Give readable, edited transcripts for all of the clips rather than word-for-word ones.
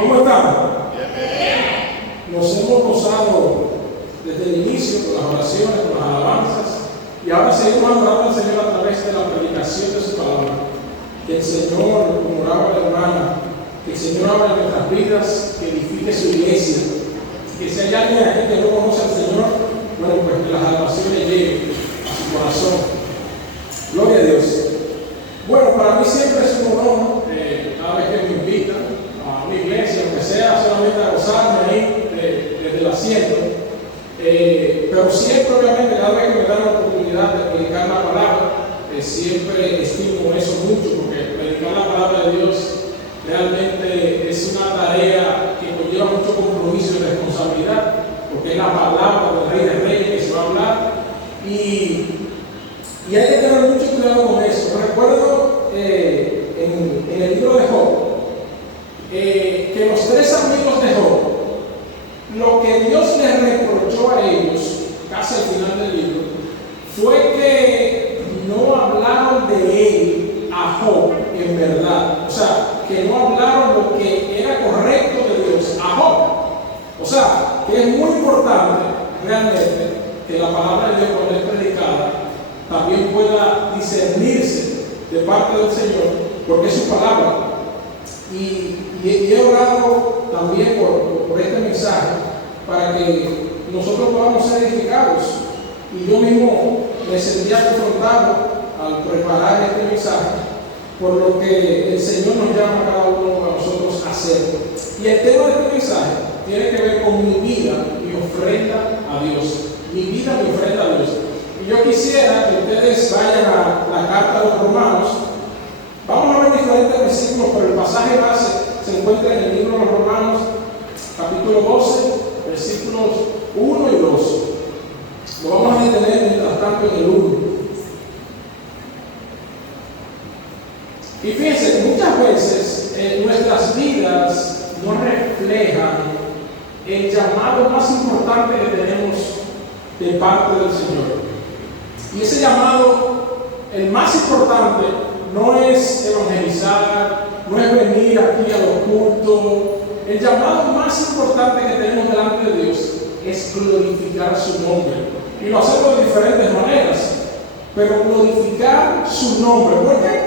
¿Cómo estamos? Nos hemos gozado desde el inicio con las oraciones, con las alabanzas, y ahora seguimos adorando al Señor a través de la predicación de su palabra. Que el Señor, como oraba la hermana, que el Señor abra nuestras vidas, que edifique su iglesia. Que si hay alguien aquí que no conoce al Señor, bueno, pues que las alabaciones lleguen a su corazón. Gloria a Dios. Bueno, para mí siempre es un honor, cada vez que me invitan a una iglesia, aunque sea solamente a gozarme ahí desde el asiento, pero siempre, obviamente, cada vez que me dan la oportunidad de predicar la palabra, siempre estimo eso mucho, porque predicar la palabra de Dios realmente es una tarea que conlleva mucho compromiso y responsabilidad, porque es la palabra del Rey de Reyes que se va a hablar, y hay que tener mucho cuidado con eso. Recuerdo en el libro de Job, que los tres amigos de Job, lo que Dios les reprochó a ellos, casi al final del libro, fue que no hablaron de él a Job en verdad. O sea, que no hablaron lo que era correcto de Dios a Job. O sea, que es muy importante realmente que la palabra de Dios, cuando es predicada, también pueda discernirse de parte del Señor, porque es su palabra. Y he orado también por este mensaje para que nosotros podamos ser edificados. Y yo mismo me sentía confrontado al preparar este mensaje, por lo que el Señor nos llama a cada uno de nosotros a hacer. Y el tema de este mensaje tiene que ver con mi vida, mi ofrenda a Dios. Mi vida, mi ofrenda a Dios. Y yo quisiera que ustedes vayan a la carta de los Romanos. Vamos a ver diferentes versículos, pero el pasaje base se encuentra en el libro de los Romanos, capítulo 12, versículos 1 y 2. Lo vamos a detener mientras tanto en el 1. Y fíjense, muchas veces nuestras vidas no reflejan el llamado más importante que tenemos de parte del Señor. Y ese llamado, el más importante, no es evangelizar, no es venir aquí a los cultos. El llamado más importante que tenemos delante de Dios es glorificar su nombre. Y lo hacemos de diferentes maneras, pero glorificar su nombre.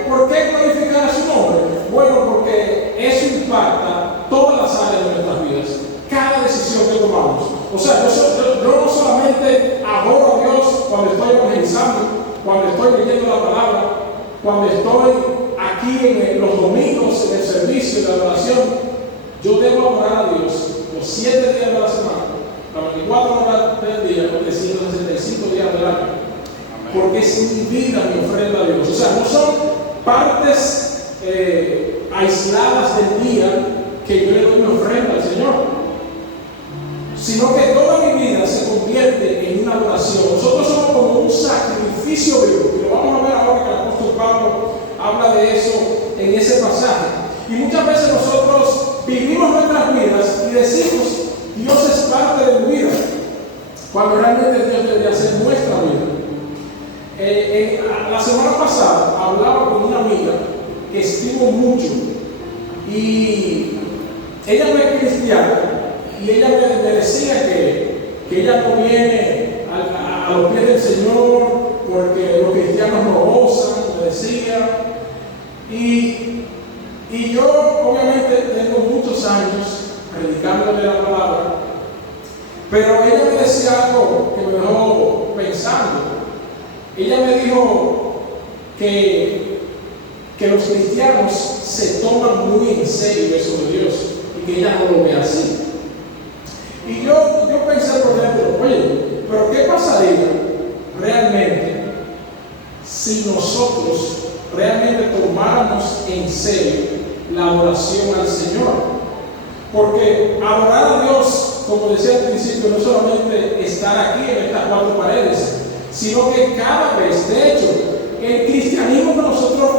¿Por qué glorificar su nombre? Bueno, porque eso impacta todas las áreas de nuestras vidas, cada decisión que tomamos. O sea, yo no solamente adoro a Dios cuando estoy evangelizando, cuando estoy leyendo la palabra, cuando estoy aquí en los domingos en el servicio de adoración. Yo debo adorar a Dios los 7 días de la semana, las 24 horas del día, los 365 días del año, porque es mi vida, mi ofrenda a Dios. O sea, no son partes aisladas del día que yo le doy mi ofrenda al Señor, sino que toda mi vida se convierte en una adoración. Nosotros somos como un sacrificio vivo, y lo vamos a ver ahora que el apóstol Pablo habla de eso en ese pasaje. Y muchas veces nosotros vivimos nuestras vidas y decimos, Dios es parte de mi vida, cuando realmente Dios debería ser nuestra vida. La semana pasada hablaba con una amiga que estimo mucho, y ella no es cristiana, y ella me decía que ella no viene a los pies del Señor porque los cristianos no gozan, me decía. Y yo obviamente tengo muchos años predicándole la palabra, pero ella me decía algo que me dejó pensando. Ella me dijo que los cristianos se toman muy en serio eso de Dios, y que ella no lo ve así. Y yo pensé, por ejemplo, oye, pero ¿qué pasaría realmente si nosotros realmente tomáramos en serio la adoración al Señor? Porque adorar a Dios, como decía al principio, no es solamente estar aquí en estas 4 paredes, sino que cada vez, de hecho, el cristianismo que nosotros,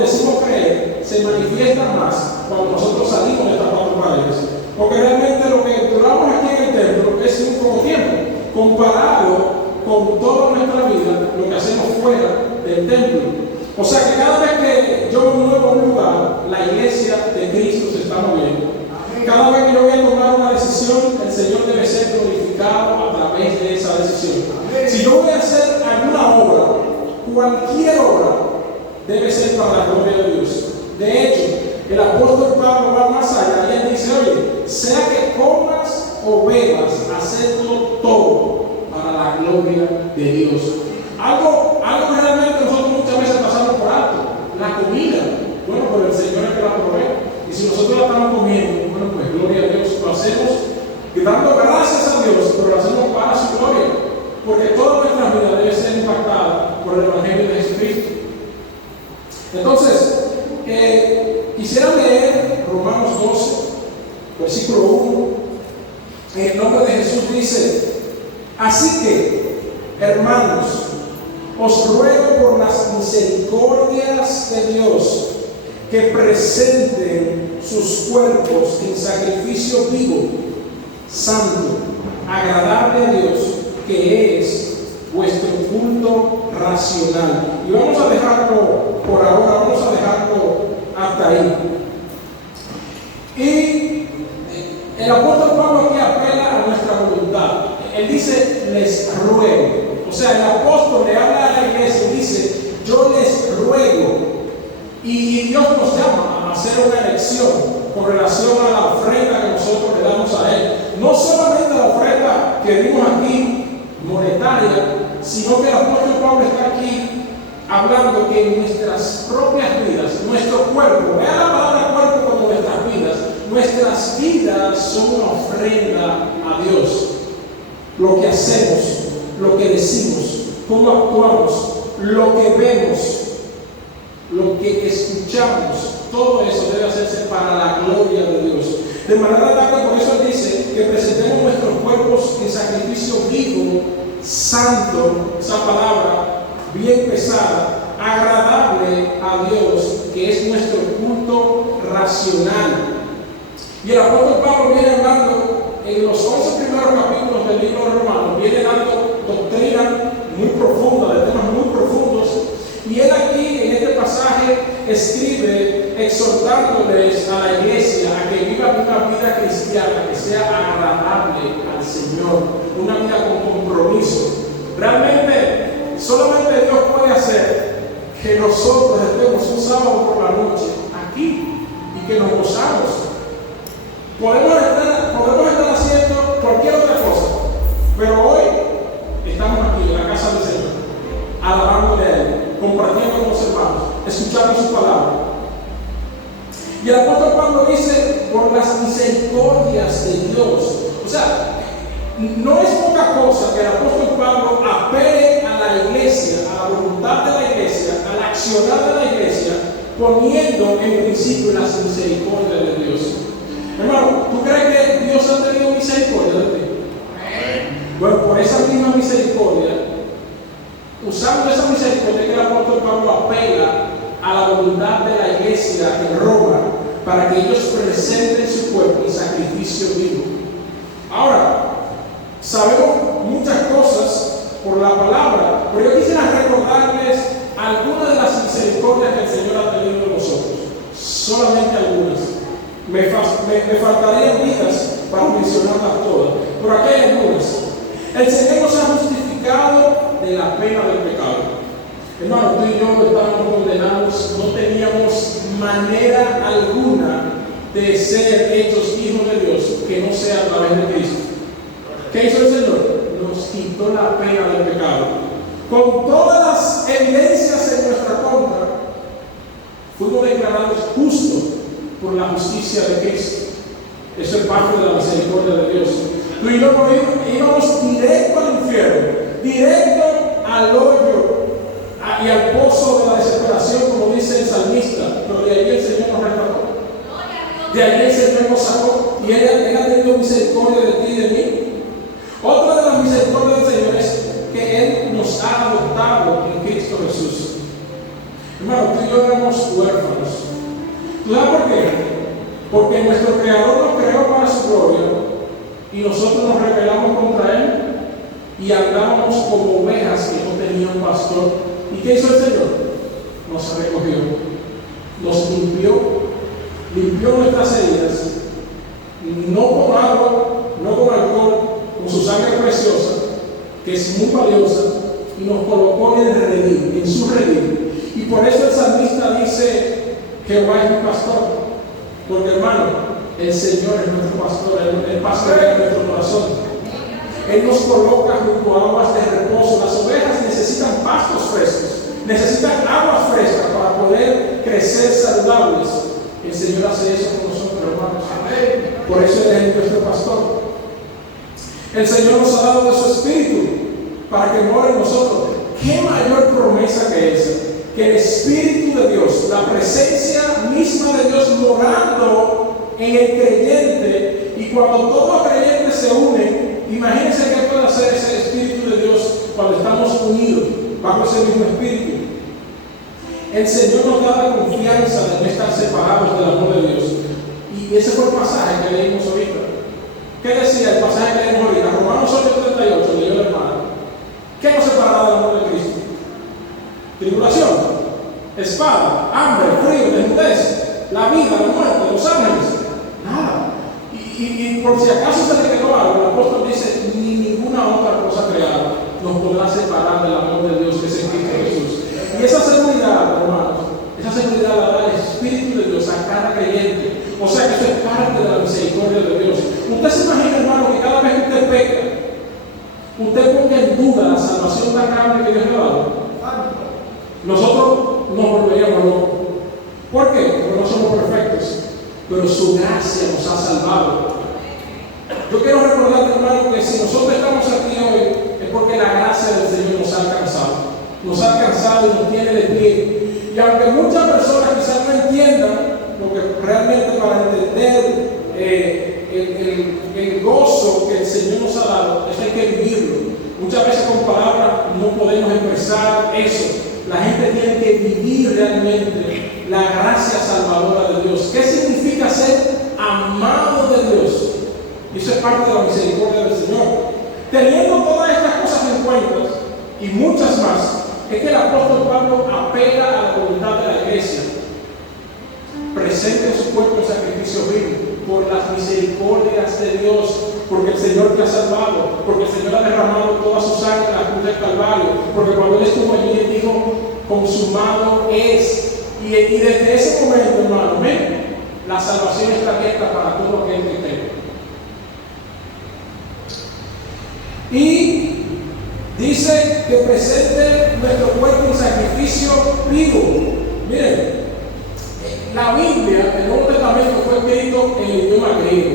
decimos creer, se manifiesta más cuando nosotros salimos de estas 4 paredes. Porque realmente lo que duramos aquí en el templo es un poco tiempo, comparado con toda nuestra vida, lo que hacemos fuera del templo. O sea que cada vez que yo me muevo a un lugar, la iglesia de Cristo se está moviendo. cada vez que yo voy a tomar una decisión, el Señor debe ser glorificado a través de esa decisión. Si yo voy a hacer alguna obra, cualquier obra, debe ser para la gloria de Dios. De hecho, el apóstol Pablo va más allá y él dice, oye, sea que comas o bebas, hacedlo todo para la gloria de Dios. Algo que realmente nosotros muchas veces pasamos por alto, la comida. Bueno, pero el Señor es que la provee. Y si nosotros la estamos comiendo, bueno, pues gloria a Dios, lo hacemos dando gracias a Dios, pero lo hacemos para su gloria, porque toda nuestra vida debe ser impactada por el Evangelio de Jesucristo. Entonces, quisiera leer Romanos 12, versículo 1. En el nombre de Jesús dice: así que, hermanos, os ruego por las misericordias de Dios que presenten sus cuerpos en sacrificio vivo, santo, agradable a Dios, que es vuestro culto racional. Y vamos a dejarlo por ahora, vamos a dejarlo hasta ahí. Y el apóstol Pablo aquí apela a nuestra voluntad. Él dice, les ruego. O sea, el apóstol le habla a la iglesia y dice, yo les ruego. Y Dios nos llama a hacer una elección con relación a la ofrenda que nosotros le damos a Él. No solamente la ofrenda que vimos aquí, monetaria, sino que el apóstol Pablo está aquí hablando que en nuestras propias vidas, nuestro cuerpo, vea la palabra cuerpo como nuestras vidas son una ofrenda a Dios. Lo que hacemos, lo que decimos, cómo actuamos, lo que vemos, lo que escuchamos, todo eso debe hacerse para la gloria de Dios. De manera tal que por eso Él dice que presentemos nuestros cuerpos en sacrificio vivo, santo, esa palabra bien pesada, agradable a Dios, que es nuestro culto racional. Y el apóstol Pablo viene hablando en los 11 primeros capítulos del libro de Romanos, viene dando doctrina muy profunda, de temas muy profundos. Y él aquí, en este pasaje, escribe exhortándoles a la iglesia a que vivan una vida cristiana que sea agradable al Señor, una vida con compromiso. Realmente, solamente Dios puede hacer que nosotros estemos un sábado por la noche aquí y que nos gozamos. Podemos estar haciendo cualquier otra cosa, pero hoy estamos aquí en la casa del Señor, alabándole a Él, compartiendo con los hermanos, escuchando su palabra. Y el apóstol Pablo dice, por las misericordias de Dios. O sea, no es poca cosa que el apóstol Pablo apele a la iglesia, a la voluntad de la iglesia, al accionar de la iglesia, poniendo en principio las misericordias de Dios. Hermano, ¿tú crees que Dios ha tenido misericordia de ti? Bueno, por esa misma misericordia, usando esa misericordia que el apóstol Pablo apela a la voluntad de la iglesia en Roma para que ellos presenten su cuerpo en sacrificio vivo. Ahora, sabemos muchas cosas por la palabra, pero yo quisiera recordarles algunas de las misericordias que el Señor ha tenido de nosotros. Solamente algunas. Me faltarían vidas para mencionarlas todas, pero aquí hay algunas. El Señor nos ha justificado de la pena del pecado. Hermano, tú y yo estábamos condenados, no teníamos manera alguna de ser hechos hijos de Dios que no sea a través de Cristo. ¿Qué hizo el Señor? Nos quitó la pena del pecado. Con todas las evidencias en nuestra contra, fuimos declarados justos por la justicia de Cristo. Eso es parte de la misericordia de Dios. Tú y yo íbamos directo al infierno, directo al hoyo y al pozo de la desesperación, como dice el salmista, pero de ahí el Señor nos rescató. De ahí el Señor nos sacó y Él ha tenido misericordia de ti y de mí. Otra de las misericordias del Señor es que Él nos ha adoptado en Cristo Jesús. Hermano, tú y yo éramos huérfanos. ¿Tú sabes por qué? Porque nuestro Creador nos creó para su gloria y nosotros nos rebelamos contra Él y andábamos como ovejas que no tenían pastor. ¿Y qué hizo el Señor? Nos recogió, nos limpió nuestras heridas, es muy valiosa y nos colocó en el redil, en su redil. Y por eso el salmista dice: Jehová es mi pastor. Porque, hermano, el Señor es nuestro pastor, el pastor de nuestro corazón. Él nos coloca junto a aguas de reposo. Las ovejas necesitan pastos frescos, necesitan aguas frescas para poder crecer saludables. El Señor hace eso con nosotros, hermanos. Por eso Él es nuestro pastor. El Señor nos ha dado de su Espíritu para que more en nosotros. ¿Qué mayor promesa que esa? Que el Espíritu de Dios, la presencia misma de Dios morando en el creyente, y cuando todo creyente se une, imagínense qué puede hacer ese Espíritu de Dios cuando estamos unidos bajo ese mismo Espíritu. El Señor nos da la confianza de no estar separados del amor de Dios. Y ese fue el pasaje que leímos ahorita. ¿Qué decía el pasaje que leímos ahorita? Romanos 8:38, leyó el hermano. ¿Qué nos separará del amor de Cristo? Tribulación, espada, hambre, frío, desnudez, la vida, la muerte, los ángeles. Nada. Y por si acaso se le quedó algo, el apóstol dice: ni ninguna otra cosa creada nos podrá separar del amor de Dios que es en Cristo Jesús. Y esa seguridad, hermanos, esa seguridad la da el Espíritu de Dios a cada creyente. O sea que eso es parte de la misericordia de Dios. Usted se imagina, hermano, que cada vez que usted peca, usted ponga en duda la salvación tan grande que Dios le ha dado. Nosotros nos volveríamos locos. ¿Por qué? Porque no somos perfectos, pero su gracia nos ha salvado. Yo quiero recordarte, hermano, que si nosotros estamos aquí hoy es porque la gracia del Señor nos ha alcanzado. Nos ha alcanzado y nos tiene de pie. Y aunque muchas personas quizás no entiendan, porque realmente para entender el gozo que el Señor nos ha dado, eso hay que vivirlo. Muchas veces con palabras no podemos expresar eso. La gente tiene que vivir realmente la gracia salvadora de Dios. ¿Qué significa ser amado de Dios? Y eso es parte de la misericordia del Señor. Teniendo todas estas cosas en cuenta y muchas más, es que el apóstol Pablo apela a la voluntad de la iglesia. Presente su cuerpo en sacrificio vivo por las misericordias de Dios, porque el Señor te ha salvado, porque el Señor ha derramado toda su sangre en la cruz del Calvario, porque cuando Él estuvo allí, Él dijo: consumado es. Y desde ese momento, hermano, ¿ven? La salvación está abierta para todo aquel que tenga. Y dice que presente nuestro cuerpo en sacrificio vivo. Miren, la Biblia, el Nuevo Testamento, fue escrito en el idioma griego.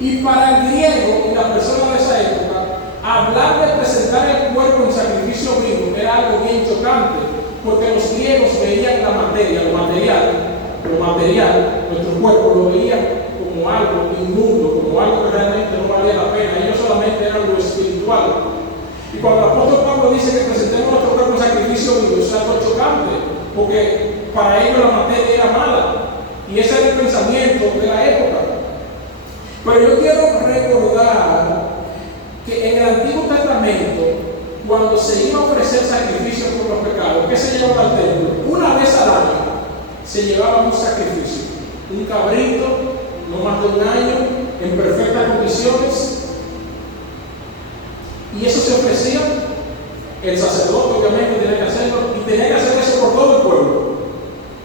Y para el griego y la persona de esa época, hablar de presentar el cuerpo en sacrificio vivo era algo bien chocante, porque los griegos veían la materia, lo material, nuestro cuerpo lo veían como algo inmundo, como algo que realmente no valía la pena. Ellos solamente eran lo espiritual. Y cuando el apóstol Pablo dice que presentemos nuestro cuerpo en sacrificio vivo, es algo chocante, porque para ellos la materia era mala, y ese era el pensamiento de la época. Pero yo quiero recordar que en el Antiguo Testamento, cuando se iba a ofrecer sacrificios por los pecados, ¿qué se llevaba al templo? Una vez al año se llevaba un sacrificio, un cabrito, no más de un año, en perfectas condiciones, y eso se ofrecía. El sacerdote obviamente tenía que hacerlo, y tenía que hacer eso por todo el pueblo,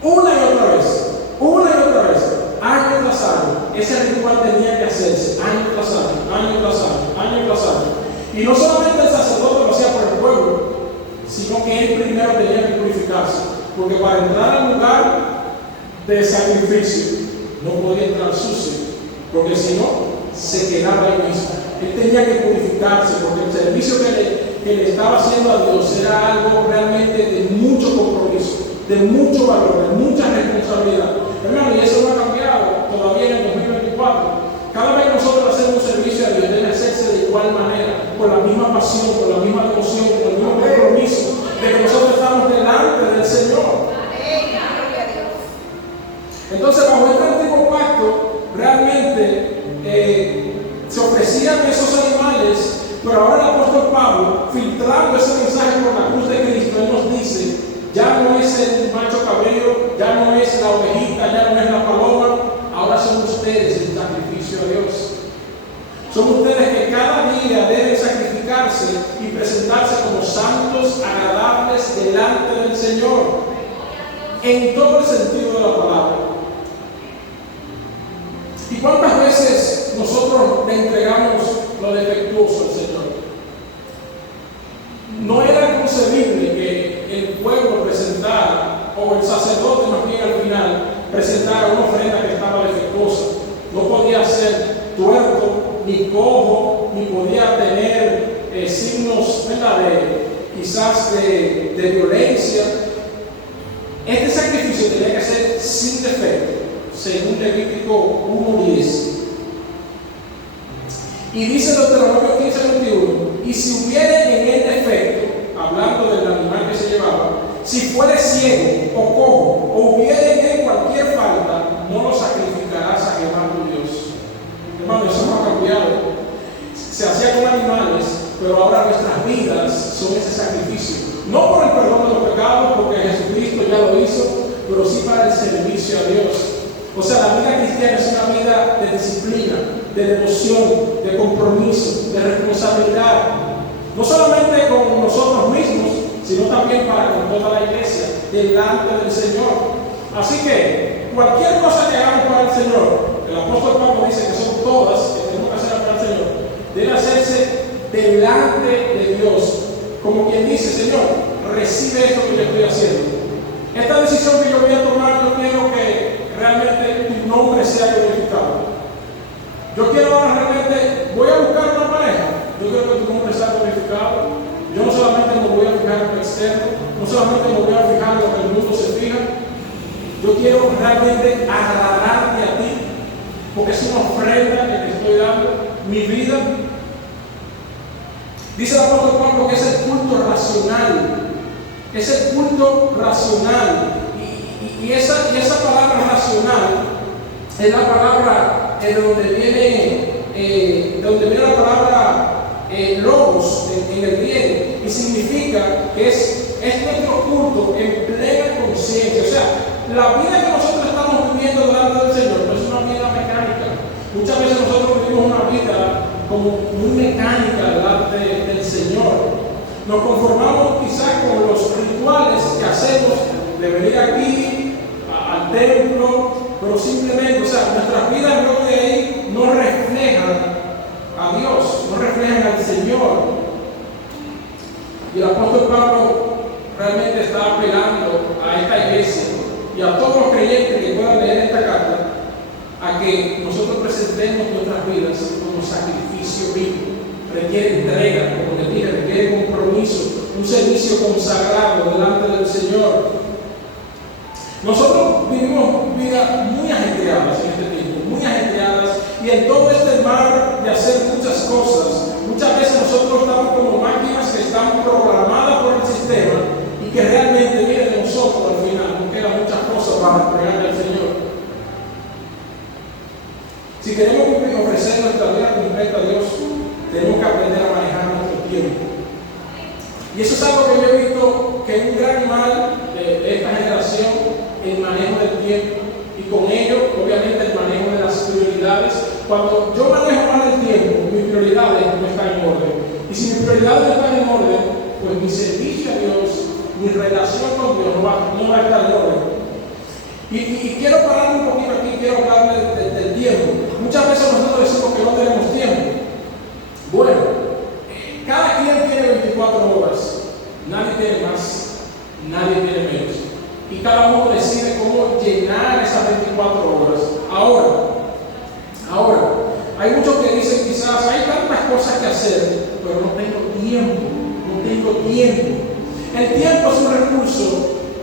una y otra vez, año tras año. Ese ritual tenía que hacerse año tras año. Y no solamente el sacerdote lo hacía por el pueblo, sino que él primero tenía que purificarse, porque para entrar al lugar de sacrificio no podía entrar sucio, porque si no se quedaba ahí mismo. Él tenía que purificarse, porque el servicio que le estaba haciendo a Dios era algo realmente de mucho compromiso, de mucho valor, de mucha responsabilidad. Hermano, y eso no ha cambiado todavía en el 2024. Cada vez que nosotros hacemos un servicio a Dios, debe hacerse de igual manera, con la misma pasión, con la misma devoción, con el mismo compromiso de que nosotros estamos delante del Señor. Entonces, bajo este antiguo pacto, realmente se ofrecían esos animales, pero ahora el apóstol Pablo, filtrando ese mensaje por la cruz de Cristo, él nos dice: ya no es el macho cabrío, ya no es la ovejita, ya no es la paloma, ahora son ustedes el sacrificio a Dios. Son ustedes que cada día deben sacrificarse y presentar agradables delante del Señor, en todo el sentido de la palabra. ¿Y cuántas veces nosotros le entregamos lo defectuoso al Señor? No era concebible que el pueblo presentara, o el sacerdote más bien al final, presentara una ofrenda que estaba defectuosa. No podía ser tuerto, ni cojo, ni podía tener signos, ¿verdad?, quizás de violencia. Este sacrificio tenía que ser sin defecto, según Levítico 1:10. Y dice Deuteronomio 15:21, y si hubiere en él defecto, hablando del animal que se llevaba, si fuere ciego o cojo, o hubiere en él cualquier falta, no lo sacrificarás a Jehová tu Dios. Hermano, eso no ha cambiado. Se hacía con animales, pero ahora nuestras vidas son ese sacrificio. No por el perdón de los pecados, porque Jesucristo ya lo hizo, pero sí para el servicio a Dios. O sea, la vida cristiana es una vida de disciplina, de devoción, de compromiso, de responsabilidad. No solamente con nosotros mismos, sino también para con toda la iglesia, delante del Señor. Así que cualquier cosa que hagamos para el Señor, el apóstol Pablo dice que son todas que tenemos que hacer para el Señor, debe hacerse delante de Dios, como quien dice: Señor, recibe esto que yo estoy haciendo. Esta decisión que yo voy a tomar, yo quiero que realmente tu nombre sea glorificado. Yo quiero ahora realmente, voy a buscar una pareja, yo quiero que tu nombre sea glorificado. Yo no solamente me voy a fijar en lo externo, no solamente me voy a fijar en lo que el mundo se fija. Yo quiero realmente agradarte a ti, porque es una ofrenda que te estoy dando, mi vida. Dice el apóstol Pablo que es el culto racional, es el culto racional. Y esa palabra racional es la palabra de donde viene la palabra logos en el griego, y significa que es nuestro culto en plena conciencia. O sea, la vida que nosotros estamos viviendo delante del Señor no es una vida mecánica. Muchas veces nosotros vivimos una vida como muy mecánica delante del Señor. Nos conformamos quizás con los rituales que hacemos de venir aquí al templo, pero simplemente, o sea, nuestras vidas luego de ahí no reflejan a Dios, no reflejan al Señor. Y el apóstol Pablo realmente está apelando a esta iglesia y a todos los creyentes que puedan leer esta carta, a que nosotros presentemos nuestras vidas como sacrificio vivo. Requiere entrega, como les dije, requiere compromiso, un servicio consagrado delante del Señor. Nosotros vivimos vidas muy ajetreadas en este tiempo, muy ajetreadas, y en todo este mar de hacer muchas cosas, muchas veces nosotros estamos como máquinas que están programadas por el sistema y que realmente vienen de nosotros al final. Nos quedan muchas cosas para entregarle al Señor. Si queremos ofrecer nuestra vida completa a Dios, tenemos que aprender a manejar nuestro tiempo. Y eso es algo que yo he visto que es un gran mal de esta generación, el manejo del tiempo, y con ello, obviamente, el manejo de las prioridades. Cuando yo manejo mal el tiempo, mis prioridades no están en orden. Y si mis prioridades no están en orden, pues mi servicio a Dios, mi relación con Dios no va a estar en orden. Y quiero parar un poquito aquí, quiero hablar del tiempo. Muchas veces nosotros decimos que no tenemos tiempo. Bueno, cada quien tiene 24 horas. Nadie tiene más, nadie tiene menos. Y cada uno decide cómo llenar esas 24 horas. Ahora, hay muchos que dicen quizás, hay tantas cosas que hacer, pero no tengo tiempo. El tiempo es un recurso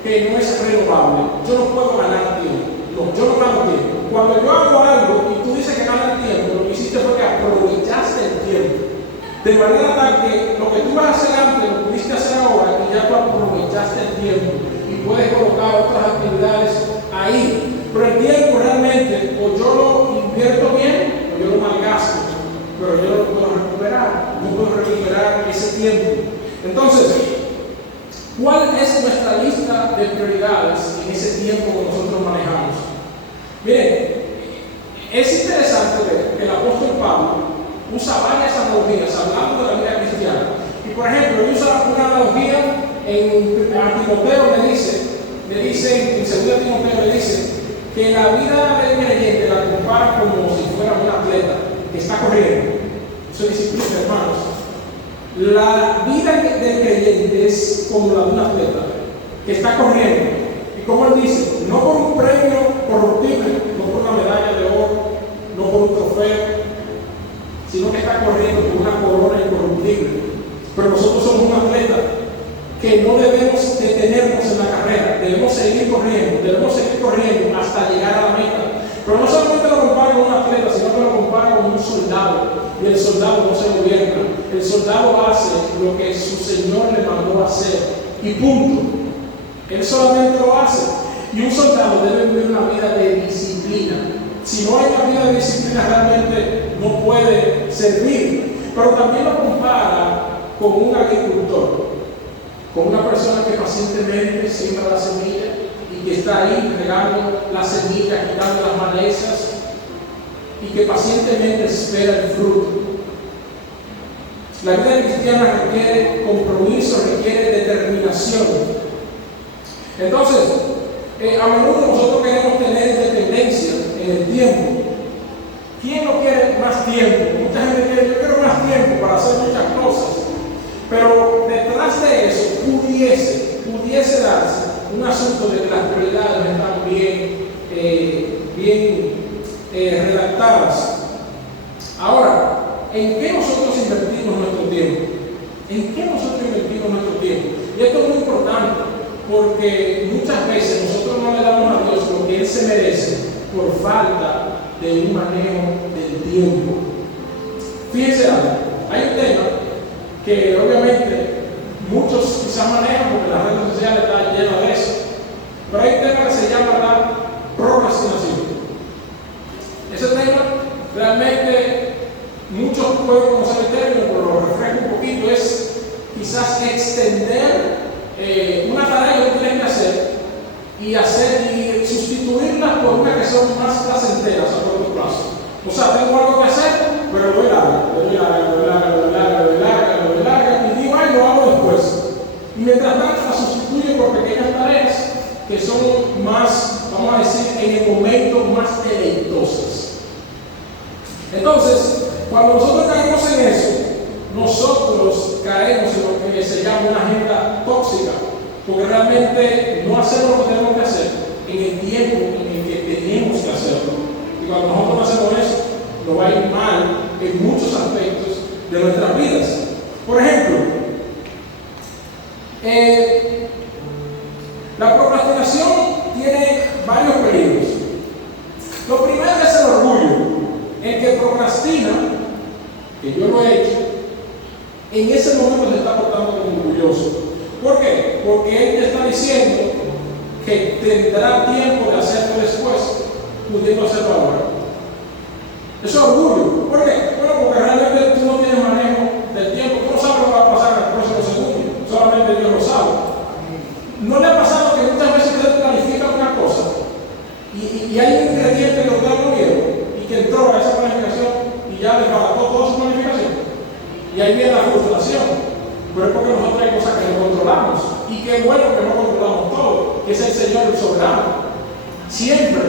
que no es renovable. Yo no puedo ganar tiempo. No, yo no gano tiempo. Cuando yo hago algo y tú dices que ganas tiempo, lo que hiciste fue que aprovechaste el tiempo. De manera tal que lo que tú vas a hacer antes, lo pudiste hacer ahora, y ya tú aprovechaste el tiempo. Y puedes colocar otras actividades ahí. Pero el tiempo realmente, o yo lo invierto bien, o yo lo malgasto. Pero yo no lo puedo recuperar. No puedo recuperar ese tiempo. Entonces, ¿cuál es nuestra lista de prioridades en ese tiempo que nosotros manejamos? Miren, es interesante ver que el apóstol Pablo usa varias analogías hablando de la vida cristiana. Y por ejemplo, él usa una analogía a Timoteo le dice en 2 Timoteo le dice que la vida del creyente la compara como si fuera un atleta que está corriendo. Eso es disciplina, hermanos. La vida del creyente es como la de un atleta que está corriendo. Y como él dice, no por un premio corruptible, no por una medalla de oro, no por un trofeo, sino que está corriendo por una corona incorruptible. Pero nosotros somos un atleta que no debemos detenernos en la carrera, debemos seguir corriendo hasta llegar a la meta. Pero no solamente lo compara con un atleta, sino que lo compara con un soldado. Y el soldado no se gobierna, el soldado hace lo que su Señor le mandó a hacer. Y punto. Él solamente lo hace. Y un soldado debe vivir una vida de disciplina. Si no hay una vida de disciplina, realmente no puede servir. Pero también lo compara con un agricultor, con una persona que pacientemente siembra la semilla y que está ahí regando la semilla, quitando las malezas y que pacientemente espera el fruto. La vida cristiana requiere compromiso, requiere determinación. Entonces, a menudo nosotros queremos tener independencia en el tiempo. ¿Quién no quiere más tiempo? Mucha gente quiere, yo quiero más tiempo para hacer muchas cosas. Pero detrás de eso pudiese darse un asunto de que las prioridades están bien redactadas. Ahora, ¿en qué nosotros invertimos nuestro tiempo? ¿En qué nosotros invertimos nuestro tiempo? Y esto es muy importante porque muchas veces nosotros no le damos a Dios lo que Él se merece por falta de un manejo del tiempo. Fíjense algo, hay un tema que obviamente muchos quizás manejan porque las redes sociales están llenas de eso, pero hay un tema que se llama la procrastinación. Ese tema realmente muchos pueden conocer el término, pero lo refresco un poquito, es quizás extender una tarea que tienes que hacer y sustituirla por una que son más placenteras a corto plazo. O sea, tengo algo que hacer, pero lo doy larga, y digo, ay, lo hago después. Y mientras tanto la sustituyo por pequeñas tareas que son más, vamos a decir, en el momento más deleitosas. Entonces, cuando nosotros caemos en eso, nosotros caemos en lo que se llama una agenda tóxica, porque realmente no hacemos lo que tenemos que hacer en el tiempo en el que tenemos que hacerlo. Y cuando nosotros no hacemos eso, nos va a ir mal en muchos aspectos de nuestras vidas. Por ejemplo, la procrastinación tiene varios peligros. Lo primero es el orgullo. El que procrastina, que yo lo he hecho, en ese momento se está portando como orgulloso. ¿Por qué? Porque él te está diciendo que tendrá tiempo de hacerlo después, pudiendo hacerlo ahora. Eso es orgullo. ¿Por qué? Bueno, porque realmente tú no tienes manejo del tiempo, tú no sabes lo que va a pasar en el próximo segundo, solamente Dios lo sabe. ¿No le ha pasado que muchas veces usted planifica una cosa y hay un ingrediente que usted no vieron y que entró a esa planificación y ya desbarató toda su planificación? Y ahí viene la frustración. Pero es porque nosotros hay cosas que no controlamos. Y qué bueno que no controlamos todo, que es el Señor el soberano. Siempre.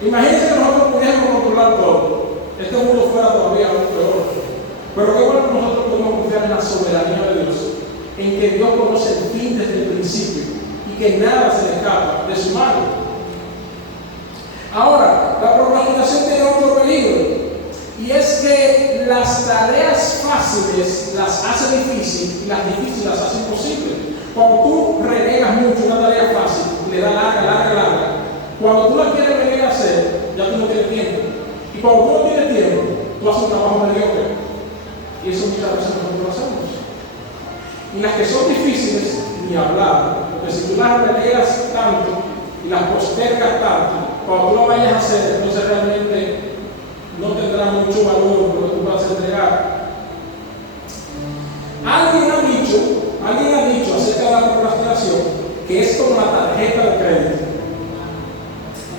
Imagínense que nosotros pudiéramos controlar todo. Este mundo fuera todavía aún peor. Pero qué bueno que nosotros podemos confiar en la soberanía de Dios, en que Dios conoce el fin desde el principio y que nada se le escapa de su mano. Ahora, la procrastinación tiene otro peligro. Y es que las tareas fáciles las hace difícil y las difíciles las hace imposible. Cuando tú renegas mucho una tarea fácil, le da larga, cuando tú la quieres venir a hacer, ya tú no tienes tiempo. Y cuando tú no tienes tiempo, tú haces un trabajo mediocre. Y eso muchas veces nosotros lo hacemos. Y las que son difíciles, ni hablar. Porque si tú las renegas tanto y las postergas tanto, cuando tú lo vayas a hacer, entonces realmente no tendrá mucho valor por lo que tú vas a entregar. Alguien ha dicho acerca de la procrastinación que es como la tarjeta de crédito.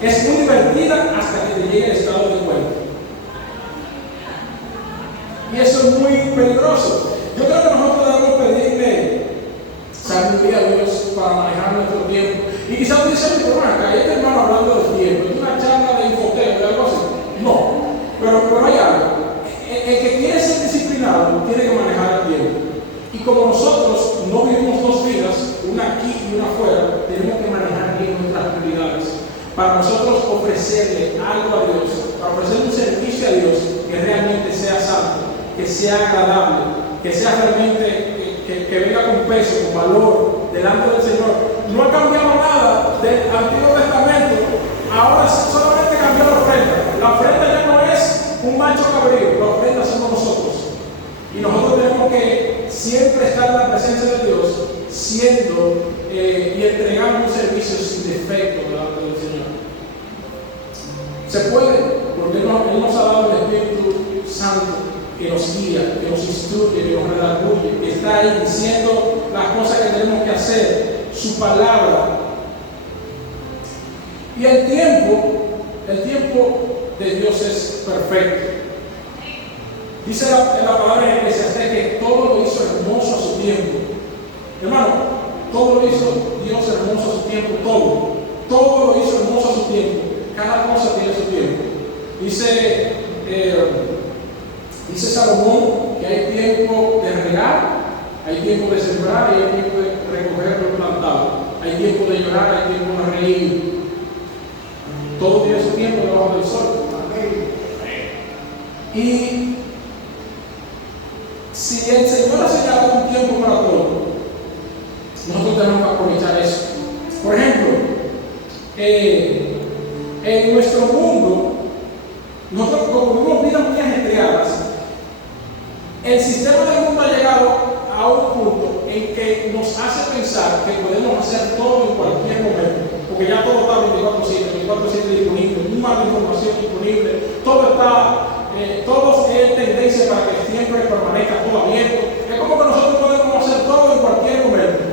Es muy divertida hasta que te llegue el estado de cuenta. Y eso es muy peligroso. Yo creo que nosotros debemos pedirle Y quizás tú dices, bueno, acá hay este hermano hablando del tiempo, es una charla de infoteo, de algo así. No, pero hay algo. El que quiere ser disciplinado tiene que manejar el tiempo. Y como nosotros no vivimos dos vidas, una aquí y una afuera, tenemos que manejar bien nuestras prioridades. Para nosotros ofrecerle algo a Dios, para ofrecerle un servicio a Dios que realmente sea santo, que sea agradable, que sea realmente, que venga con peso, con valor delante del Señor. No ha cambiado nada del Antiguo Testamento, ahora solamente cambió la ofrenda. La ofrenda ya no es un macho cabrío, la ofrenda somos nosotros. Y nosotros tenemos que siempre estar en la presencia de Dios, siendo y entregando un servicio sin defecto delante del Señor. Se puede, porque Él nos ha dado el Espíritu Santo que nos guía, que nos instruye, que nos redarguye, que está ahí diciendo las cosas que tenemos que hacer, su palabra. Y el tiempo de Dios es perfecto. Dice la palabra en Eclesiastés que todo lo hizo hermoso a su tiempo. Hermano, todo lo hizo Dios hermoso a su tiempo, todo lo hizo hermoso a su tiempo. Cada cosa tiene su tiempo. Dice Salomón que hay tiempo de regar, hay tiempo de sembrar y hay tiempo de recoger lo plantado. Hay tiempo de llorar, hay tiempo de reír. Todo tiene su tiempo debajo del sol. Y si el Señor ha señalado un tiempo para todo, nosotros tenemos que aprovechar eso. Por ejemplo, en nuestro mundo, nosotros como vivimos vidas muy ajetreadas, el sistema del mundo ha llegado a un punto en que nos hace pensar que podemos hacer todo en cualquier momento, porque ya todo está 24/7 disponible, un mar de información disponible, todo es tendencia para que siempre permanezca todo abierto. Es como que nosotros podemos hacer todo en cualquier momento,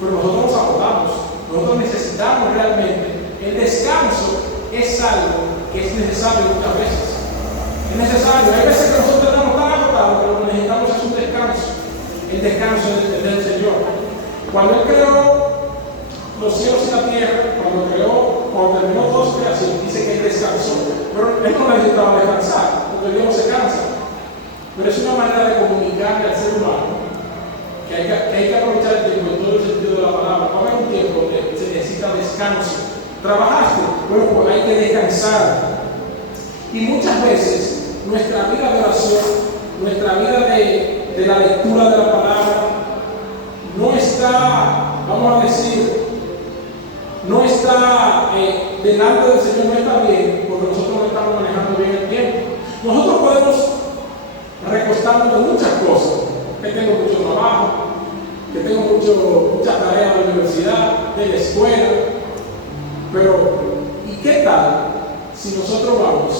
pero nosotros nos agotamos, nosotros necesitamos realmente. El descanso es algo que es necesario muchas veces. Es necesario. Hay veces que nosotros estamos tan agotados que lo que necesitamos es un descanso. El descanso del Señor. Cuando Él creó los cielos y la tierra, cuando terminó toda su creación, dice que Él descansó. Pero Él no necesitaba descansar, porque Dios no se cansa. Pero es una manera de comunicarle al ser humano que hay que aprovechar el tiempo en todo el sentido de la palabra. Va a haber un tiempo donde se necesita descanso. ¿Trabajaste? Bueno, pues hay que descansar. Y muchas veces nuestra vida de oración, nuestra vida de la lectura de la palabra, no está, vamos a decir, no está delante del Señor, no está bien, porque nosotros no estamos manejando bien el tiempo. Nosotros podemos recostarnos de muchas cosas, que tengo mucho trabajo, que tengo muchas tareas de la universidad, de la escuela, pero ¿y qué tal si nosotros vamos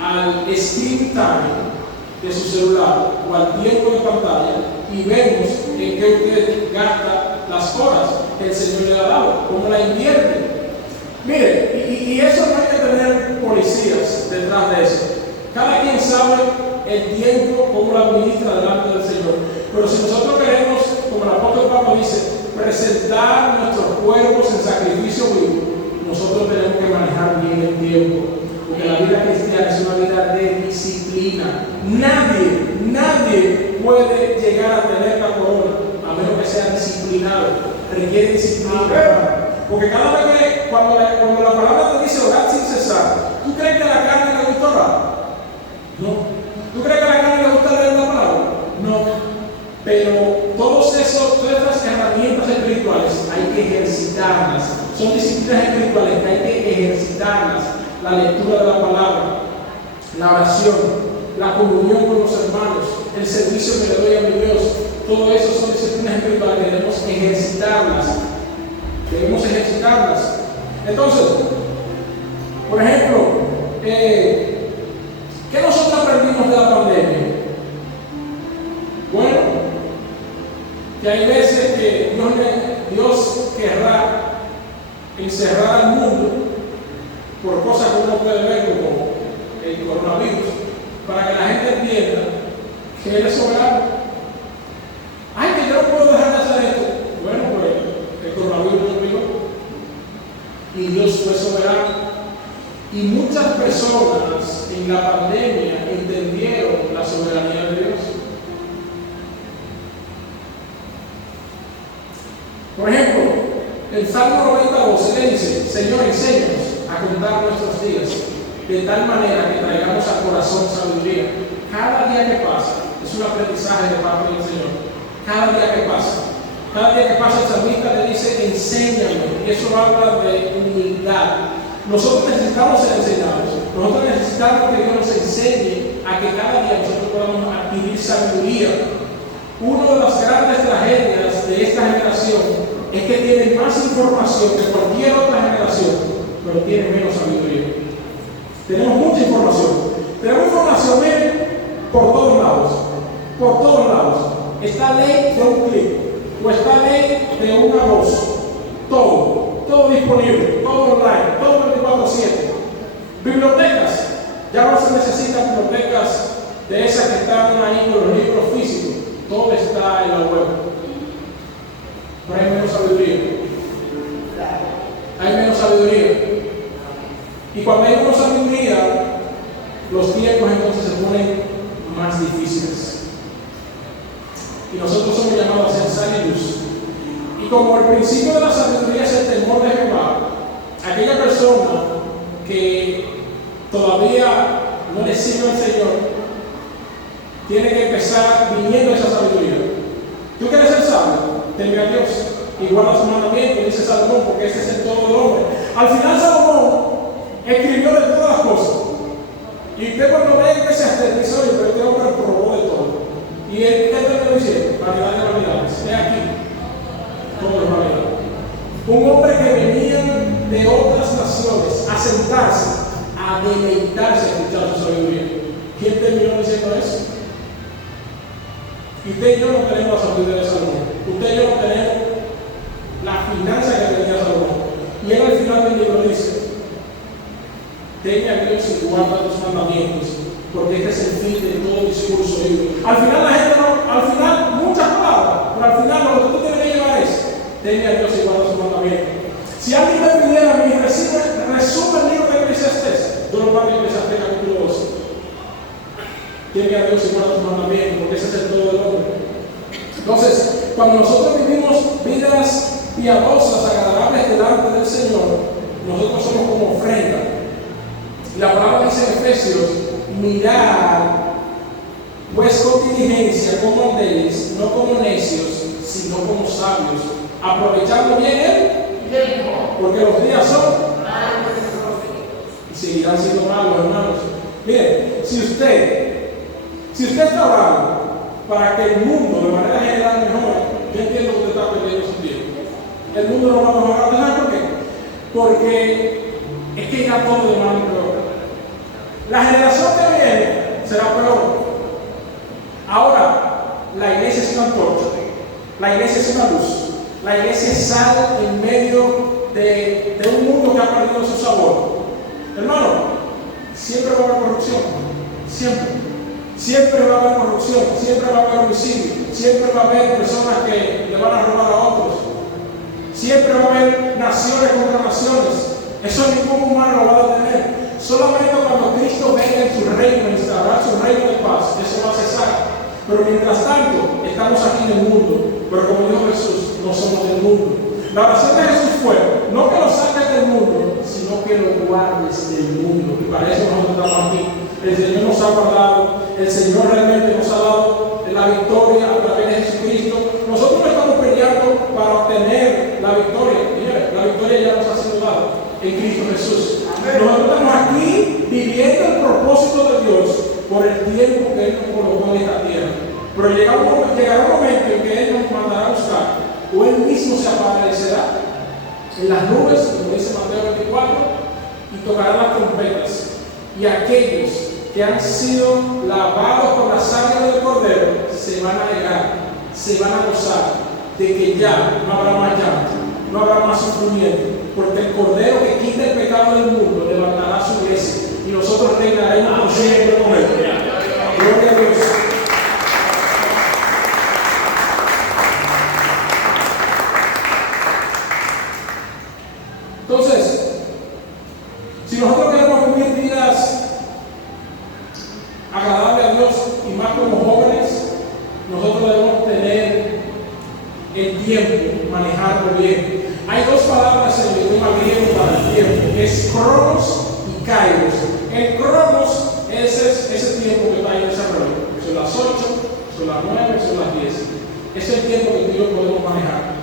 al screen time de su celular o al tiempo de pantalla y vemos en qué usted gasta las horas que el Señor le ha dado, cómo la invierte? Mire, y eso no hay que tener policías detrás de eso. Cada quien sabe el tiempo, cómo lo administra delante del Señor. Pero si nosotros queremos, como el apóstol Pablo dice, presentar nuestros cuerpos en sacrificio vivo, nosotros tenemos que manejar bien el tiempo. Porque la vida cristiana es una vida de disciplina. Nadie puede llegar a tener la corona a menos que sea disciplinado. Requiere disciplina. Porque cada vez que, cuando la palabra te dice orar sin cesar, ¿tú crees que a la carne le gusta orar? No. ¿Tú crees que a la carne le gusta leer la palabra? No. Pero todas estas herramientas espirituales hay que ejercitarlas. Son disciplinas espirituales que hay que ejercitarlas. La lectura de la palabra, la oración, la comunión con los hermanos, el servicio que le doy a mi Dios, todo eso son disciplinas espirituales que debemos ejercitarlas. Entonces, por ejemplo, ¿qué nosotros aprendimos de la pandemia? Bueno, que hay veces que Dios querrá encerrar al mundo por cosas que uno puede ver como el coronavirus, para que la gente entienda que Él es soberano. Ay, que yo no puedo dejar de hacer esto. Bueno, pues el coronavirus no obligó. personas en la pandemia entendieron la soberanía de Dios. Por ejemplo, el Salmo 92 le dice: Señor, enséñanos a contar nuestros días de tal manera que traigamos al corazón sabiduría. Cada día que pasa es un aprendizaje de parte del Señor. Cada día que pasa el salmista le dice: enséñame. Y eso habla de humildad. Nosotros necesitamos ser enseñados. Nosotros necesitamos que Dios nos enseñe a que cada día nosotros podamos adquirir sabiduría. Una de las grandes tragedias de esta generación es que tienen más información que cualquier otra generación, pero tienen menos sabiduría. Tenemos mucha información. Tenemos información por todos lados. Por todos lados. Está ley de un clic, o está ley de una voz. Todo disponible, todo online, todo 24/7. Bibliotecas. Ya no se necesitan bibliotecas de esas que están ahí con los libros físicos. Todo está en la web. Pero hay menos sabiduría. Hay menos sabiduría. Y cuando hay menos sabiduría, los tiempos entonces se ponen más difíciles. Y nosotros somos llamados a ser sal y luz. Y como el principio de la sabiduría es el temor de Jehová, aquella persona que todavía no le sirve al Señor, tiene que empezar viniendo esa sabiduría. ¿Tú quieres ser sabio? Teme a Dios y guarda sus mandamientos, dice Salomón, porque ese es el todo del hombre. Al final Salomón escribió de todas las cosas. Y usted cuando ve que se dice: oye, pero este hombre probó de todo. Y él, ¿qué está diciendo? Vanidad de vanidades. Es aquí. Todo es vanidad. Un hombre que venía de otras naciones a sentarse, a deleitarse, a escuchar su sabiduría. ¿Quién terminó diciendo eso? Y usted y yo no tenemos la sabiduría de Salomón. Usted y yo no tenemos la finanza que tenía Salomón. Y él al final del libro dice: teme a Dios y guarda tus mandamientos, porque este es el fin de todo discurso libre. Al final la gente al final muchas palabras, pero al final lo que tú tienes que llevar es: teme a Dios y guarda sus mandamientos. Si alguien me pidiera a mí, resume el libro de Eclesiastés, yo lo mando en Eclesiastés capítulo 12. Teme a Dios y guarda sus mandamientos, porque ese es el todo del hombre. Entonces, cuando nosotros vivimos vidas piadosas, agradables delante del Señor, nosotros somos como ofrenda. La palabra dice en Efesios: mirad pues con diligencia como andéis, no como necios, sino como sabios, aprovechando bien el tiempo, porque los días son malos y seguirán siendo malos, hermanos. Miren, si usted está orando para que el mundo de manera general mejore, yo entiendo que usted está perdiendo su tiempo. El mundo no va a mejorar. ¿Sabes por qué? Porque es que irá todo de mal en peor. La generación que viene será peor. Ahora, la iglesia es una antorcha, la iglesia es una luz, la iglesia es sal en medio de un mundo que ha perdido su sabor. Hermano, siempre va a haber corrupción, siempre va a haber corrupción, siempre va a haber homicidio, siempre va a haber personas que le van a robar a otros, siempre va a haber naciones contra naciones. Eso ningún humano lo va a detener. Solamente cuando Cristo venga en su reino, instaurar su reino de paz, eso va a cesar. Pero mientras tanto, estamos aquí en el mundo. Pero como dijo Jesús, no somos del mundo. La oración de Jesús fue: no que lo saques del mundo, sino que lo guardes del mundo. Y para eso nosotros estamos aquí. El Señor nos ha guardado. El Señor realmente nos ha dado la victoria a través de Jesucristo. Nosotros no estamos peleando para obtener la victoria. Mira, la victoria ya nos ha sido dada en Cristo Jesús. Nosotros estamos aquí viviendo el propósito de Dios por el tiempo que Él nos colocó en esta tierra. Pero llegará un momento en que Él nos mandará a buscar, o Él mismo se aparecerá en las nubes, como dice Mateo 24, y tocará las trompetas. Y aquellos que han sido lavados con la sangre del Cordero se van a alegrar, se van a gozar de que ya no habrá más llanto, no habrá más sufrimiento, porque el Cordero que quita el pecado del mundo levantará su iglesia y nosotros reinaremos por siempre con Él. Gloria a Dios. Entonces, si nosotros queremos vivir vidas agradable a Dios, y más como jóvenes, nosotros debemos tener el tiempo, manejarlo bien. Hay dos palabras en el idioma griego para el tiempo, que es cronos y kairos. El cronos es ese tiempo que está ahí en ese reloj. Son las 8, son las 9, son las 10. Es el tiempo que tú y yo podemos manejar.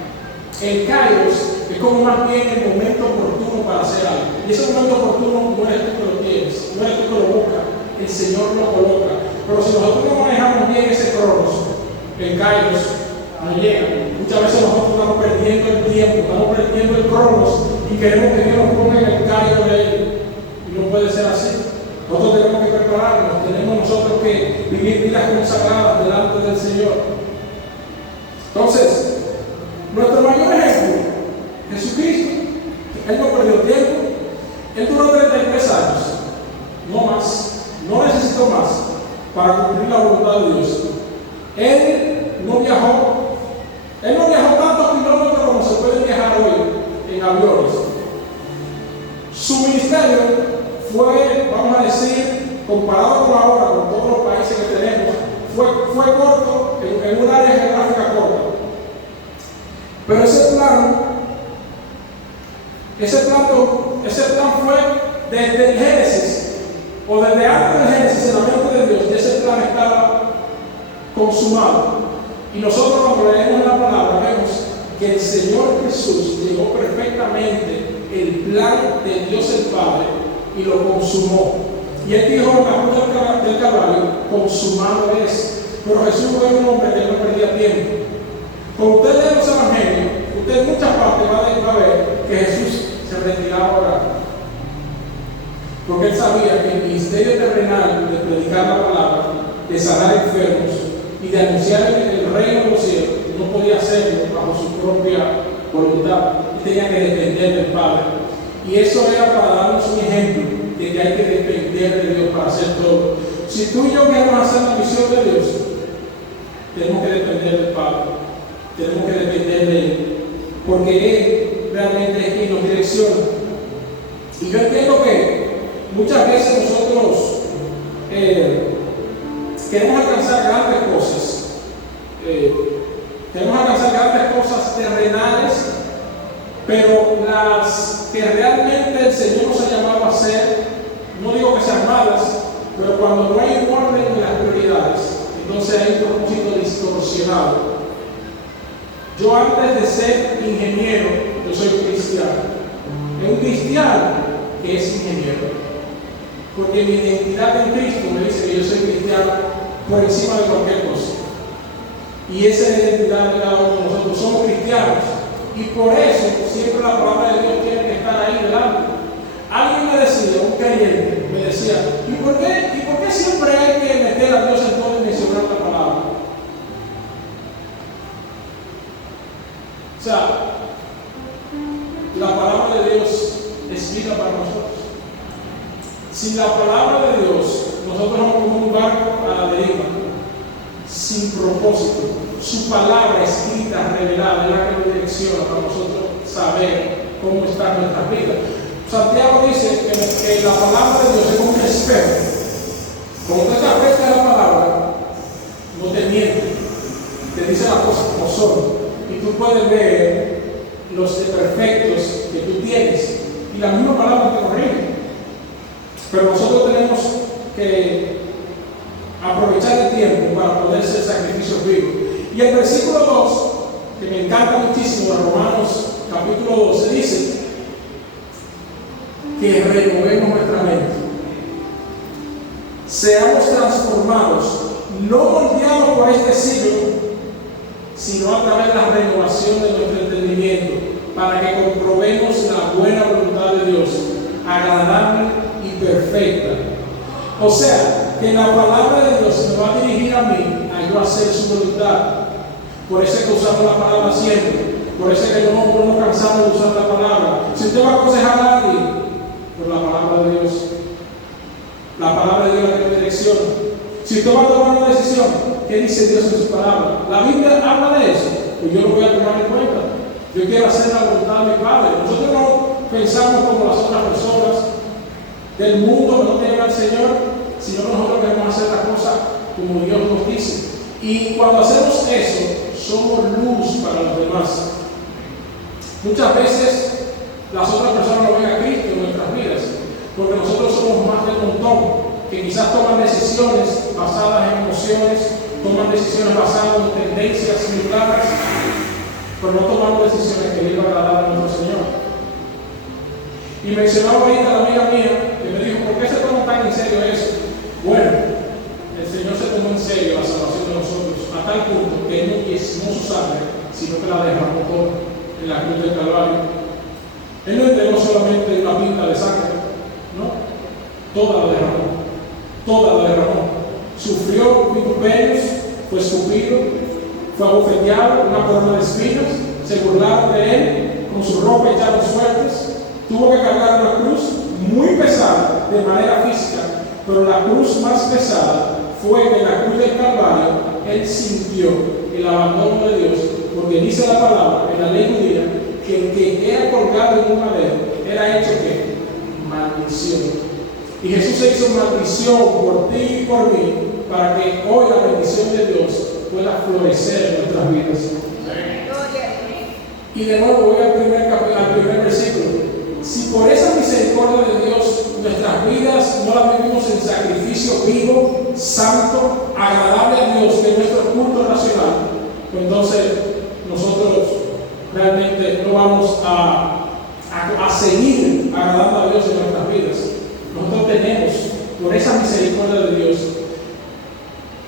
El kairos es como más bien el momento oportuno para hacer algo. Y ese momento oportuno no eres tú que lo tienes, no eres tú que lo buscas, el Señor lo coloca. Pero si nosotros no manejamos bien ese cronos, el kairos no llega. Muchas veces nosotros estamos perdiendo el tiempo, estamos perdiendo el cronos y queremos que Dios nos ponga en el kairos de él. Y no puede ser así. Nosotros tenemos que prepararnos, tenemos nosotros que vivir vidas consagradas delante del Señor. Entonces, nuestro mayor ejemplo, Jesucristo, Él no perdió tiempo, Él duró 33 años, no más, no necesitó más para cumplir la voluntad de Dios. Él no viajó tantos kilómetros como se puede viajar hoy en aviones. Su ministerio fue, vamos a decir, comparado con ahora, con todos los países que tenemos, fue corto, en un área geográfica corta. Pero ese plan fue desde el Génesis, o desde antes del Génesis, en la mente de Dios, y ese plan estaba consumado. Y nosotros cuando leemos la palabra vemos que el Señor Jesús llegó perfectamente el plan de Dios el Padre y lo consumó. Y Él dijo en la cruz del Calvario, consumado es. Pero Jesús fue un hombre que no perdía tiempo. Cuando usted lee los evangelios, usted en muchas partes va a ver que Jesús se retiraba a orar. Porque Él sabía que el ministerio terrenal de predicar la palabra, de sanar enfermos y de anunciar el reino de los cielos, no podía hacerlo bajo su propia voluntad. Él tenía que depender del Padre. Y eso era para darnos un ejemplo de que hay que depender de Dios para hacer todo. Si tú y yo queremos hacer la misión de Dios, tenemos que depender del Padre. Tenemos que depender de Él, porque Él realmente es quien nos direcciona. Y yo entiendo que muchas veces nosotros queremos alcanzar grandes cosas, queremos alcanzar grandes cosas terrenales, pero las que realmente el Señor nos ha llamado a hacer, no digo que sean malas, pero cuando no hay un orden en las prioridades, entonces hay un propósito distorsionado. Yo antes de ser ingeniero, yo soy cristiano. Es un cristiano que es ingeniero. Porque mi identidad en Cristo me dice que yo soy cristiano por encima de cualquier cosa. Y esa es la identidad de cada uno de nosotros. Somos cristianos. Y por eso siempre la palabra de Dios tiene que estar ahí delante. Alguien me decía, un creyente, me decía, ¿y por qué siempre hay que meter a Dios en todo y mencionar la palabra? O sea, la palabra de Dios es vida para nosotros. Sin la palabra de Dios, nosotros vamos como un barco a la deriva, sin propósito. Su palabra escrita, revelada, es la que nos direcciona para nosotros saber cómo están nuestras vidas. Santiago dice que la palabra de Dios es como un espejo. Cuando usted está frente a la palabra, no te miente, te dice las cosas como son. Y tú puedes ver los defectos que tú tienes y la misma palabra te corrige. Pero nosotros tenemos que aprovechar el tiempo para poder ser sacrificios vivos. Y el versículo 2, que me encanta muchísimo, de Romanos capítulo 12, dice que renovemos nuestra mente, seamos transformados, no moldeados por este siglo, sino a través de la renovación de nuestro entendimiento, para que comprobemos la buena voluntad de Dios, agradable y perfecta. O sea, que la palabra de Dios me va a dirigir a mí a yo hacer su voluntad. Por eso es que usamos la palabra siempre. Por eso es que no nos cansamos de usar la palabra. Si usted va a aconsejar a alguien, por la palabra de Dios. La palabra de Dios es la que me direcciona. Si usted va a tomar una decisión, ¿qué dice Dios en su palabra? La Biblia habla de eso, pues yo lo voy a tomar en cuenta. Yo quiero hacer la voluntad de mi Padre. Nosotros no pensamos como las otras personas del mundo que no tienen al Señor, sino nosotros queremos hacer las cosas como Dios nos dice. Y cuando hacemos eso, somos luz para los demás. Muchas veces las otras personas no ven a Cristo en nuestras vidas, porque nosotros somos más del montón, que quizás toman decisiones basadas en emociones, toman decisiones basadas en tendencias similares, pero no tomamos decisiones que iban a agradar a nuestro Señor. Y mencionaba ahorita a la amiga mía que me dijo, ¿por qué se toma tan en serio eso? Bueno, el Señor se tomó en serio la salvación de nosotros, a tal punto que Él no diezmó su sangre, sino que la derramó toda en la cruz del Calvario. Él no entregó solamente una pinta de sangre, no, toda la derramó, toda la derramó. Sufrió vituperios, fue escupido, fue abofeteado, una corona de espinas, se burlaron de Él, con su ropa echaron suertes, tuvo que cargar una cruz muy pesada de manera física, pero la cruz más pesada fue que en la cruz del Calvario Él sintió el abandono de Dios, porque dice la palabra en la ley judía que el que era colgado en un madero era hecho que maldición. Y Jesús se hizo maldición por ti y por mí, para que hoy la bendición de Dios pueda florecer en nuestras vidas. Y de nuevo voy al primer versículo. Si por esa misericordia de Dios nuestras vidas no las vivimos en sacrificio vivo, santo, agradable a Dios, de nuestro culto racional, pues entonces nosotros realmente no vamos a seguir agradando a Dios en nuestras vidas. Nosotros tenemos, por esa misericordia de Dios,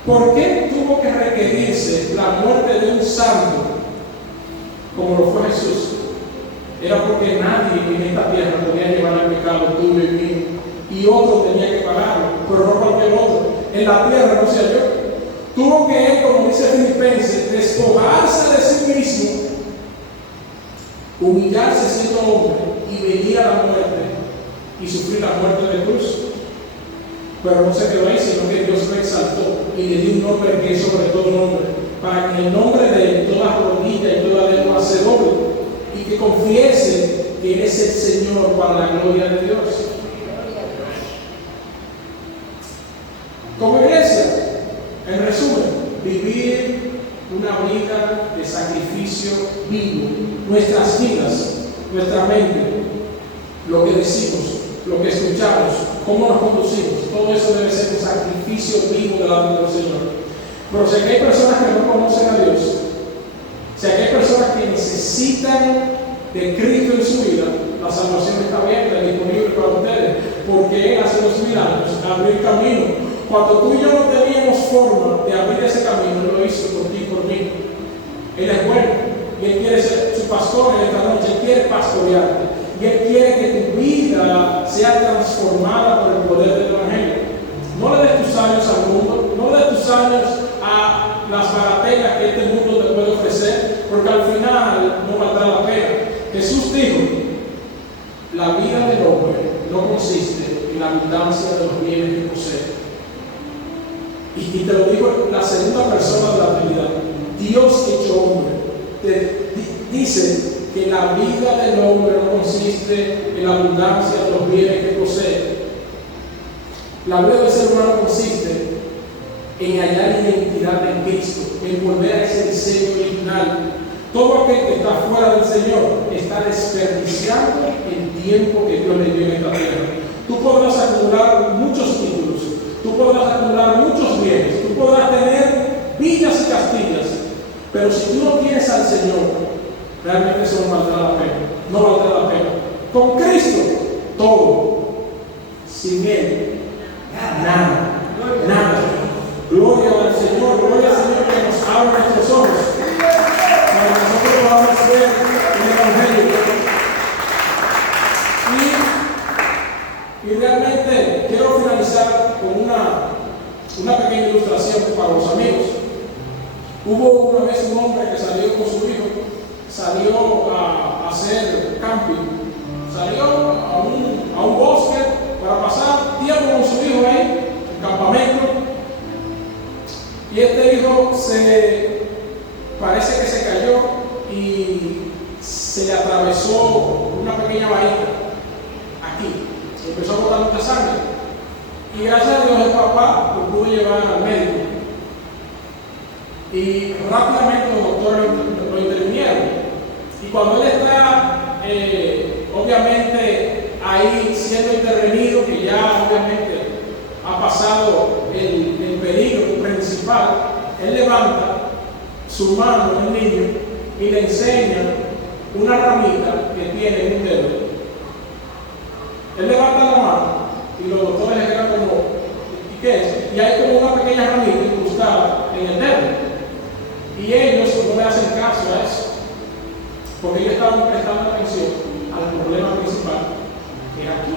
¿por qué tuvo que requerirse la muerte de un santo como lo fue Jesús? Era porque nadie en esta tierra podía llevar el pecado tuyo y mío, y otro tenía que pagarlo, pero no cualquier otro. En la tierra no se halló. Tuvo que él, como dice Filipenses, despojarse de sí mismo, humillarse siendo hombre y venir a la muerte y sufrir la muerte de cruz. Pero no se quedó ahí, sino que Dios lo exaltó y le dio un nombre que es sobre todo nombre, para que en el nombre de Él toda rodilla y toda lengua se doble y que confiese que Él es el Señor para la gloria de Dios. Como iglesia, en resumen, vivir una vida de sacrificio vivo. Nuestras vidas, nuestra mente, lo que decimos, lo que escuchamos, cómo nos conducimos, todo eso debe ser un sacrificio vivo delante del Señor. Pero si hay personas que no conocen a Dios, si hay personas que necesitan de Cristo en su vida, la salvación está abierta y disponible para ustedes, porque Él hace los milagros, abrió el camino. Cuando tú y yo no teníamos forma de abrir ese camino, Él lo hizo por ti y por mí. Él es bueno y Él quiere ser su pastor en esta noche. Él quiere pastorearte y Él quiere que tu vida sea transformada por el poder del Evangelio. No le des tus años al mundo, no le des tus años a las bagatelas que este mundo te puede ofrecer, porque al final no valdrá la pena. Jesús dijo: la vida del hombre no consiste en la abundancia de los bienes que posee. Y te lo digo en la segunda persona de la Trinidad. Dios hecho hombre dice que la vida del hombre no consiste en la abundancia de los bienes que posee. La vida del ser humano consiste en hallar identidad en Cristo, en volver a ese diseño original. Todo aquel que está fuera del Señor está desperdiciando el tiempo que Dios le dio en esta tierra. Tú podrás acumular muchos títulos, tú podrás acumular muchos bienes, tú podrás tener villas y castillas, pero si tú no tienes al Señor, realmente eso no valdrá la pena. No valdrá la pena. Con Cristo, todo. Sin Él, nada. Nada. Gloria al Señor, gloria al Señor que nos abre nuestros ojos para que nosotros podamos ver el Evangelio. Y realmente quiero finalizar con una pequeña ilustración para los amigos. Hubo una vez un hombre que salió con su hijo, salió a hacer camping, salió a un bosque para pasar tiempo con su hijo ahí, en campamento. Y este hijo parece que se cayó y se le atravesó una pequeña varita aquí. Empezó a botar mucha sangre. Y gracias a Dios el papá lo pudo llevar al médico. Y rápidamente los doctores lo intervinieron. Y cuando él está, obviamente, ahí siendo intervenido, que ya obviamente ha pasado el peligro principal, él levanta su mano al niño y le enseña una ramita que tiene en un dedo. Él levanta la mano y los doctores le quedan como, ¿y qué es? Y hay como una pequeña ramita incrustada en el dedo. Y ellos no le hacen caso a eso, porque ellos estaban prestando atención al problema principal, que era aquí.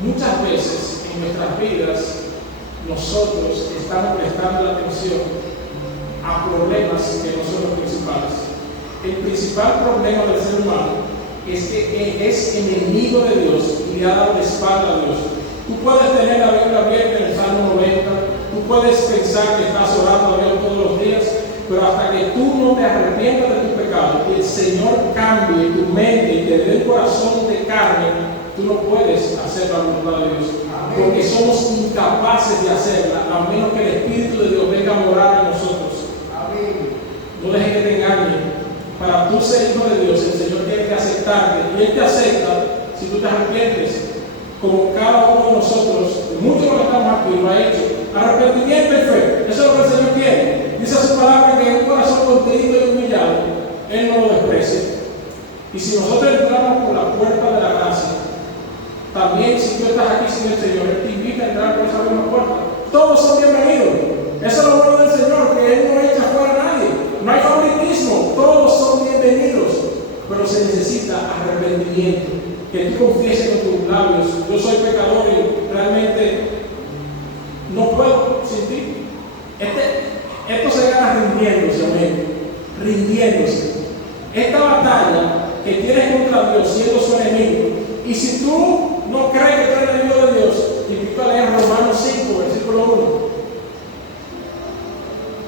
Muchas veces en nuestras vidas nosotros estamos prestando la atención a problemas que no son los principales. El principal problema del ser humano es que él es enemigo de Dios y le ha dado la espalda a Dios. Tú puedes tener la Biblia abierta en el Salmo 90, tú puedes pensar que estás orando a Dios todos los días, pero hasta que tú no te arrepientas de tu pecado y el Señor cambie tu mente y te dé el corazón de carne, tú no puedes hacer la voluntad de Dios. Porque somos incapaces de hacerla, a menos que el Espíritu de Dios venga a morar en nosotros. No dejes que te engañen. Para tú ser hijo de Dios, el Señor tiene que aceptarte. Y Él te acepta si tú te arrepientes. Como cada uno de nosotros, muchos de los que estamos aquí, lo ha hecho. Arrepentimiento y fe. Eso es lo que el Señor quiere. Dice su palabra que en un corazón contrito y humillado, Él no lo desprecia. Y si nosotros entramos por la puerta de la gracia, también si tú estás aquí sin el Señor, Él te invita a entrar por esa misma puerta. Todos son bienvenidos. Eso es lo bueno del Señor, que Él no echa fuera a nadie. No hay favoritismo, todos son bienvenidos. Pero se necesita arrepentimiento. Que tú confieses con tus labios: yo soy pecador y realmente no puedo sin ti. Esto se gana rindiéndose, amén. Rindiéndose. Esta batalla que tienes contra Dios siendo su enemigo, y si tú no crees que tú eres enemigo de Dios, te invito a leer Romanos 5, versículo 1,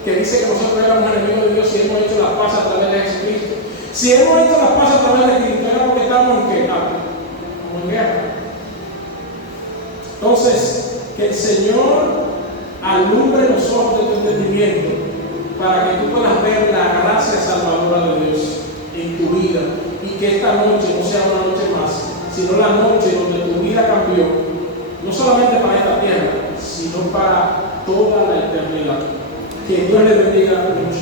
que dice que nosotros éramos enemigos de Dios y hemos hecho la paz a través de Jesucristo. Si hemos hecho la paz a través de Cristo, era porque estamos en qué? Como en guerra. Entonces, que el Señor alumbre los ojos de tu entendimiento para que tú puedas ver la gracia salvadora de Dios en tu vida, y que esta noche no sea una noche más, sino la noche donde tu vida cambió, no solamente para esta tierra, sino para toda la eternidad. Que Dios le bendiga mucho.